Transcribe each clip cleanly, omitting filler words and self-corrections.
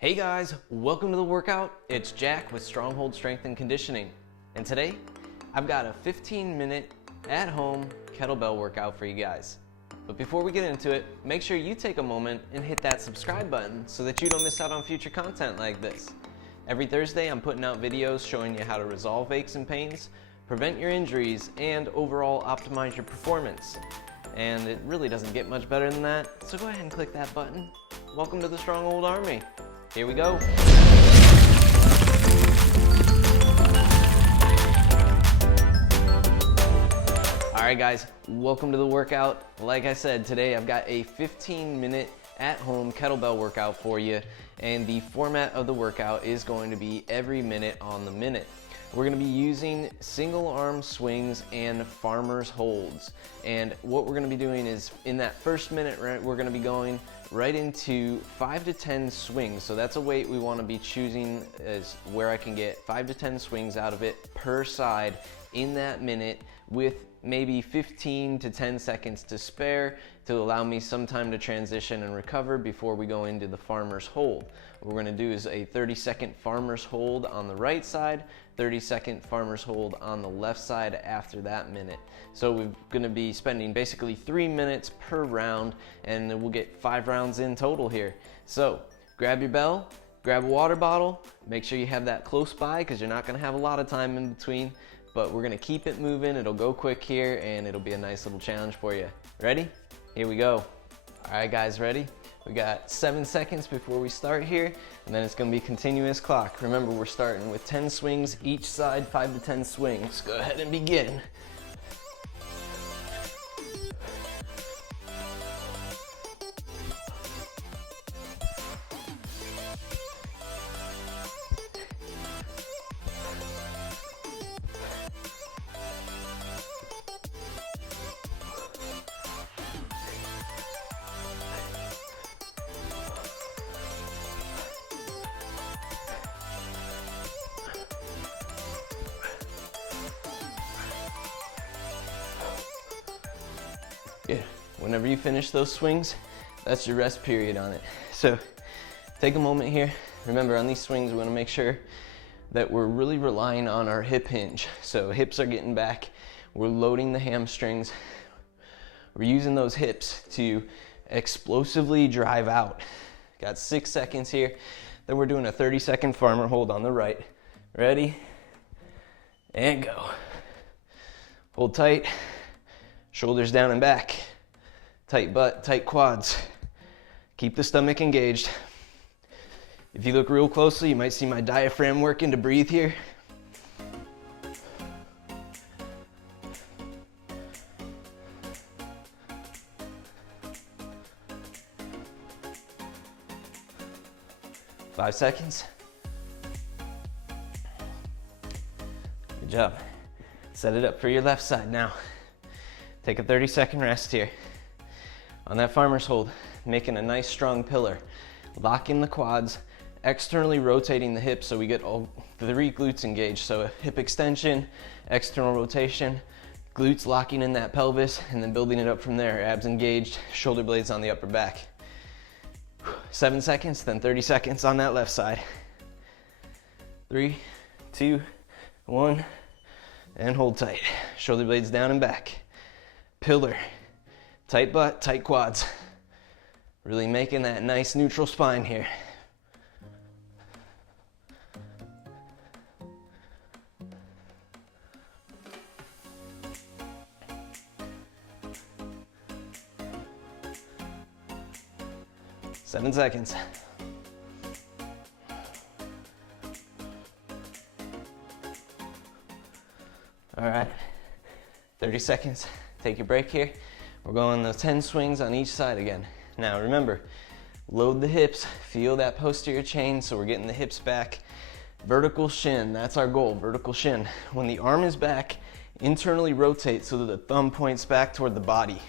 Hey guys, welcome to the workout. It's Jack with Stronghold Strength and Conditioning. And today, I've got a 15-minute at-home kettlebell workout for you guys. But before we get into it, make sure you take a moment and hit that subscribe button so that you don't miss out on future content like this. Every Thursday, I'm putting out videos showing you how to resolve aches and pains, prevent your injuries, and overall optimize your performance. And it really doesn't get much better than that, so go ahead and click that button. Welcome to the Stronghold Army. Here we go. All right guys, welcome to the workout. Like I said, today I've got a 15-minute at-home kettlebell workout for you, and the format of the workout is going to be every minute on the minute. We're going to be using single arm swings and farmer's holds. And what we're going to be doing is in that first minute, right, we're going to be going right into 5 to 10 swings. So that's a weight we want to be choosing as where I can get 5 to 10 swings out of it per side in that minute, with maybe 15 to 10 seconds to spare to allow me some time to transition and recover before we go into the farmer's hold. What we're going to do is a 30-second farmer's hold on the right side, 30-second farmer's hold on the left side after that minute. So we're going to be spending basically 3 minutes per round, and we'll get 5 rounds in total here. So grab your bell, grab a water bottle, make sure you have that close by because you're not going to have a lot of time in between, but we're going to keep it moving. It'll go quick here, and it'll be a nice little challenge for you. Ready? Here we go. All right guys, ready? We got 7 seconds before we start here, and then it's going to be continuous clock. Remember, we're starting with 10 swings each side, 5 to 10 swings. Go ahead and begin. Yeah, whenever you finish those swings, that's your rest period on it. So take a moment here. Remember, on these swings, we want to make sure that we're really relying on our hip hinge. So hips are getting back. We're loading the hamstrings. We're using those hips to explosively drive out. Got 6 seconds here. Then we're doing a 30-second farmer hold on the right. Ready? And go. Hold tight. Shoulders down and back. Tight butt, tight quads. Keep the stomach engaged. If you look real closely, you might see my diaphragm working to breathe here. Five seconds. Good job. Set it up for your left side now. Take a 30-second rest here. On that farmer's hold, making a nice strong pillar. Locking the quads, externally rotating the hips so we get all 3 glutes engaged. So a hip extension, external rotation, glutes locking in that pelvis, and then building it up from there. Abs engaged, shoulder blades on the upper back. 7 seconds, then 30 seconds on that left side. 3, 2, 1, and hold tight. Shoulder blades down and back. Pillar, tight butt, tight quads. Really making that nice neutral spine here. Seven seconds. All right, 30 seconds. Take your break here. We're going those 10 swings on each side again. Now remember, load the hips, feel that posterior chain, so we're getting the hips back. Vertical shin, that's our goal, vertical shin. When the arm is back, internally rotate so that the thumb points back toward the body.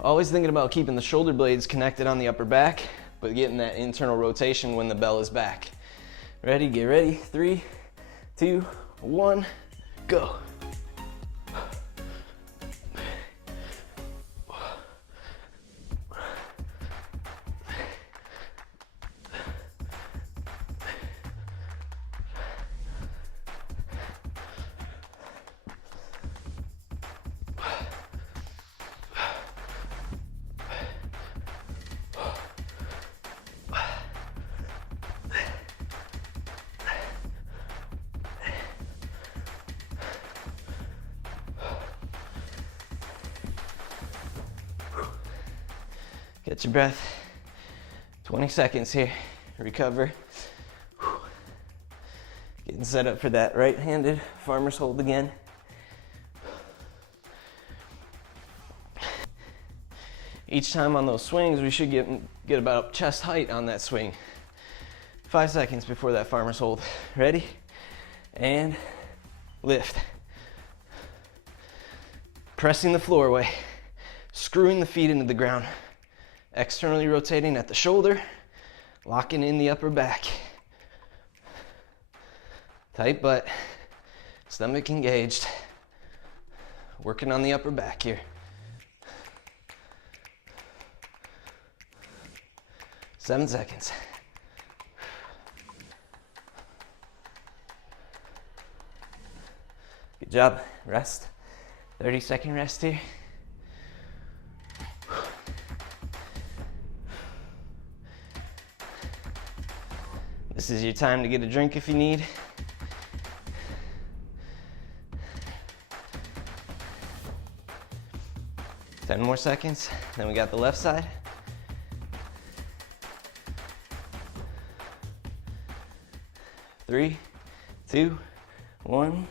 Always thinking about keeping the shoulder blades connected on the upper back, but getting that internal rotation when the bell is back. Ready, get ready. 3, 2, 1, go. Get your breath. 20 seconds here. Recover. Getting set up for that right-handed farmer's hold again. Each time on those swings, we should get about chest height on that swing. 5 seconds before that farmer's hold. Ready? And lift. Pressing the floor away. Screwing the feet into the ground. Externally rotating at the shoulder. Locking in the upper back. Tight butt. Stomach engaged. Working on the upper back here. 7 seconds. Good job. Rest. 30-second rest here. This is your time to get a drink if you need. Ten more seconds. Then we got the left side. Three, two, one,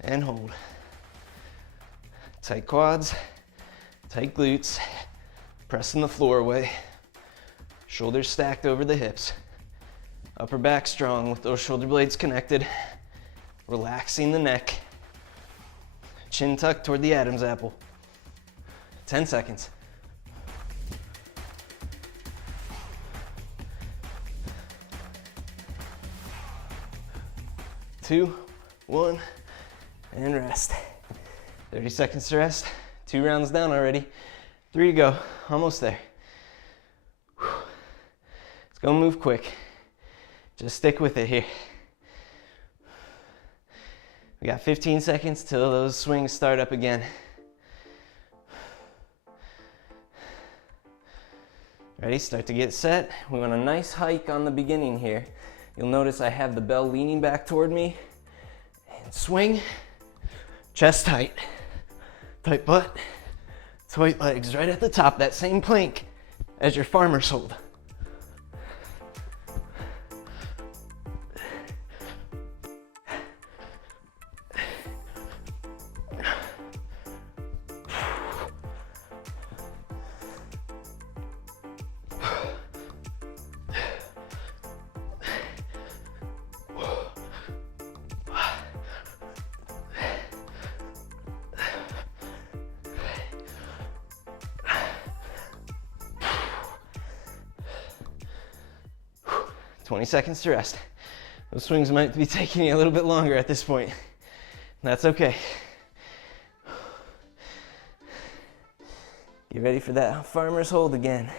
and hold. Tight quads, tight glutes, pressing the floor away. Shoulders stacked over the hips. Upper back strong with those shoulder blades connected. Relaxing the neck. Chin tucked toward the Adam's apple. 10 seconds. 2, 1, and rest. 30 seconds to rest. 2 rounds down already. 3 to go. Almost there. It's gonna move quick. Just stick with it here. We got 15 seconds till those swings start up again. Ready? Start to get set. We want a nice hike on the beginning here. You'll notice I have the bell leaning back toward me. And swing. Chest tight. Tight butt. Tight legs right at the top. That same plank as your farmer's hold. "20 seconds to rest." Those swings might be taking you a little bit longer at this point. That's okay. Get ready for that farmer's hold again.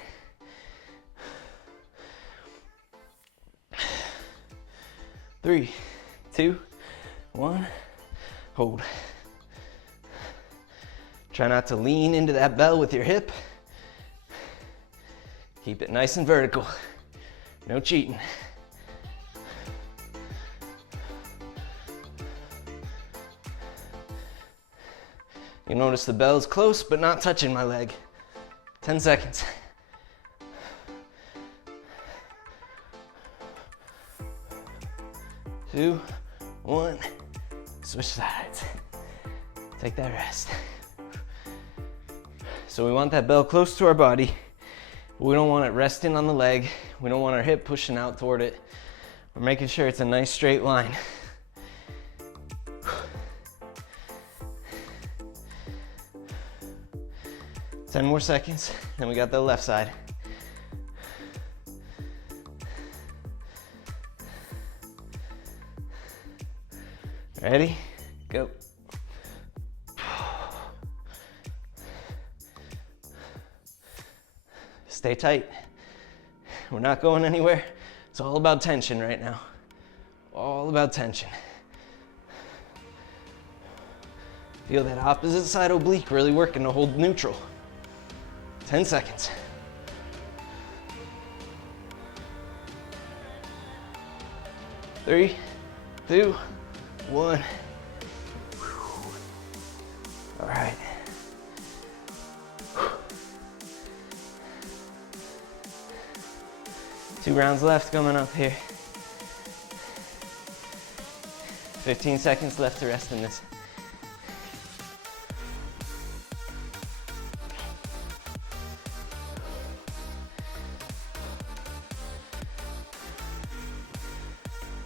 Three, two, one, hold. Try not to lean into that bell with your hip. Keep it nice and vertical. No cheating. You'll notice the bell's close, but not touching my leg. 10 seconds. Two, one, switch sides. Take that rest. So we want that bell close to our body. We don't want it resting on the leg. We don't want our hip pushing out toward it. We're making sure it's a nice straight line. Ten more seconds, then we got the left side. Ready? Go. Stay tight. We're not going anywhere. It's all about tension right now. All about tension. Feel that opposite side oblique really working to hold neutral. 10 seconds. Three, two, one. All right. 2 rounds left coming up here. 15 seconds left to rest in this.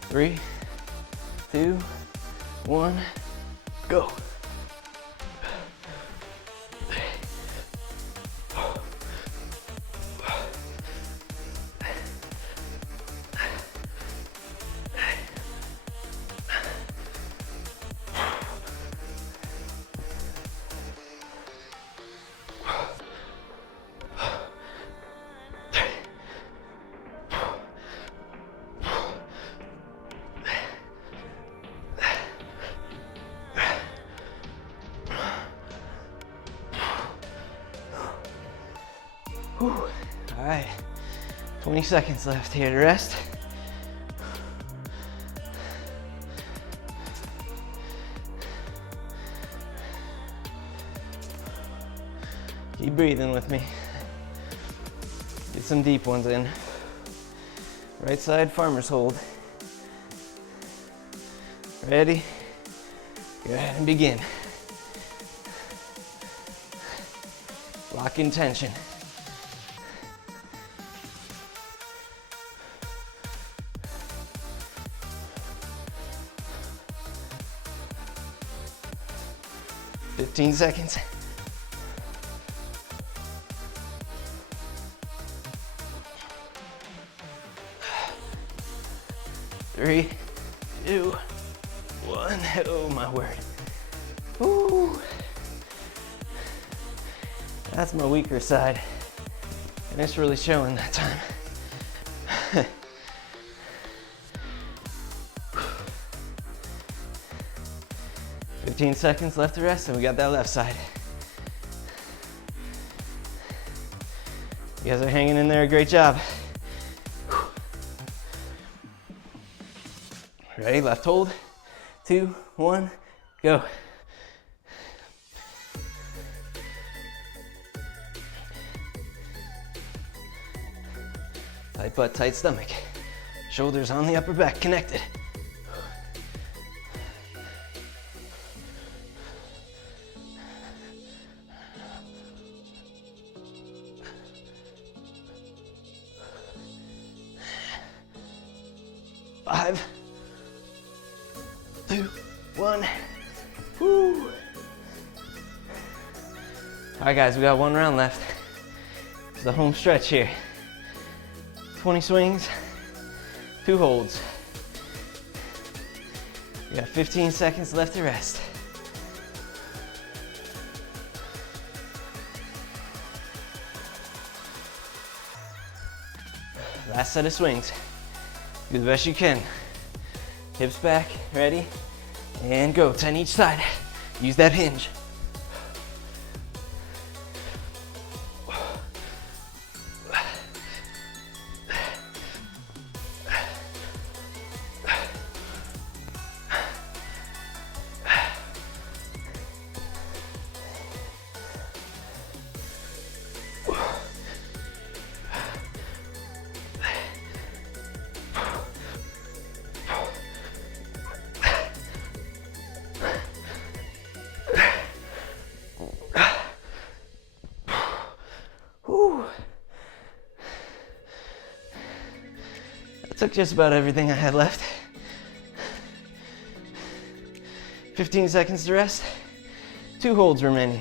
Three, 2, 1, go. All right, 20 seconds left here to rest. Keep breathing with me. Get some deep ones in. Right side, farmer's hold. Ready? Go ahead and begin. Lock in tension. Fifteen seconds. 3, 2, 1. Oh my word. Woo. That's my weaker side. And it's really showing that time. 15 seconds left to rest, and we got that left side. You guys are hanging in there, great job. Ready, left hold, 2, 1, go. Tight butt, tight stomach. Shoulders on the upper back, connected. Five, 2, 1. Woo. All right, guys, we got 1 round left. It's the home stretch here. 20 swings, 2 holds. We got 15 seconds left to rest. Last set of swings. Do the best you can. Hips back, ready, and go. 10 each side. Use that hinge. Took just about everything I had left. 15 seconds to rest. 2 holds remaining.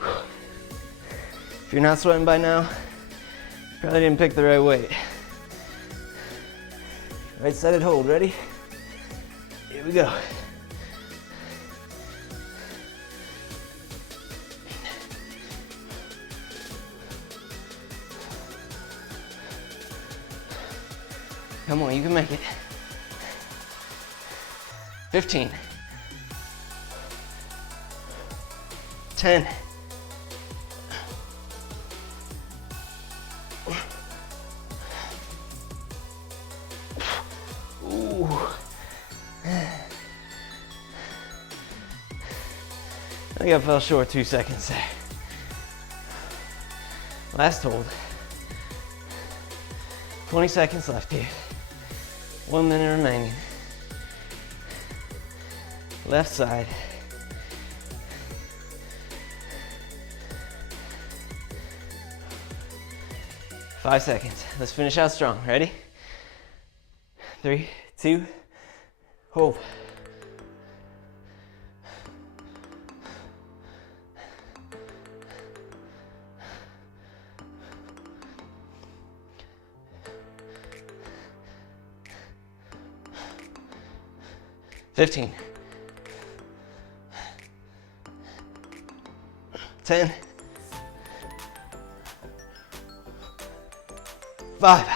If you're not sweating by now, you probably didn't pick the right weight. Right sided hold, ready? Here we go. Come on, you can make it. 15. 10. Ooh. I think I fell short 2 seconds there. Last hold. 20 seconds left here. 1 minute remaining. Left side. Five seconds. Let's finish out strong. Ready? 3, 2, hold. $15, 10, 5,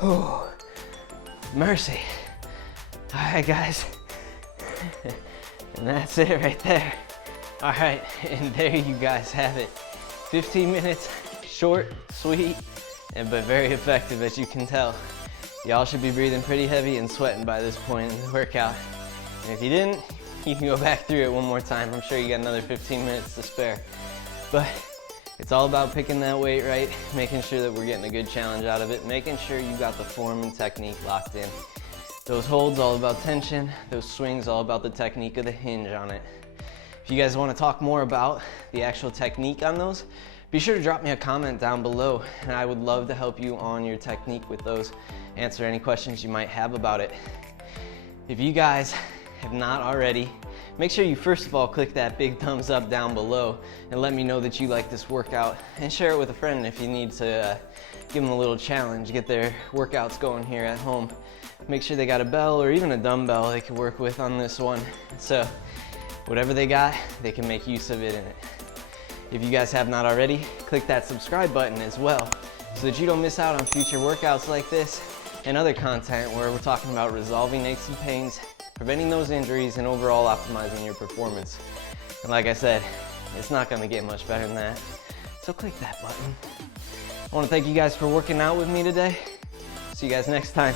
oh, mercy. All right, guys, and that's it right there. All right, and there you guys have it. 15 minutes, short, sweet, but very effective, as you can tell. Y'all should be breathing pretty heavy and sweating by this point in the workout. And if you didn't, you can go back through it one more time. I'm sure you got another 15 minutes to spare. But it's all about picking that weight right, making sure that we're getting a good challenge out of it, making sure you got the form and technique locked in. Those holds all about tension, those swings all about the technique of the hinge on it. If you guys want to talk more about the actual technique on those, be sure to drop me a comment down below, and I would love to help you on your technique with those, answer any questions you might have about it. If you guys have not already, make sure you first of all click that big thumbs up down below and let me know that you like this workout, and share it with a friend if you need to give them a little challenge, get their workouts going here at home. Make sure they got a bell or even a dumbbell they can work with on this one. So whatever they got, they can make use of it in it. If you guys have not already, click that subscribe button as well so that you don't miss out on future workouts like this and other content where we're talking about resolving aches and pains, preventing those injuries, and overall optimizing your performance. And like I said, it's not going to get much better than that. So click that button. I want to thank you guys for working out with me today. See you guys next time.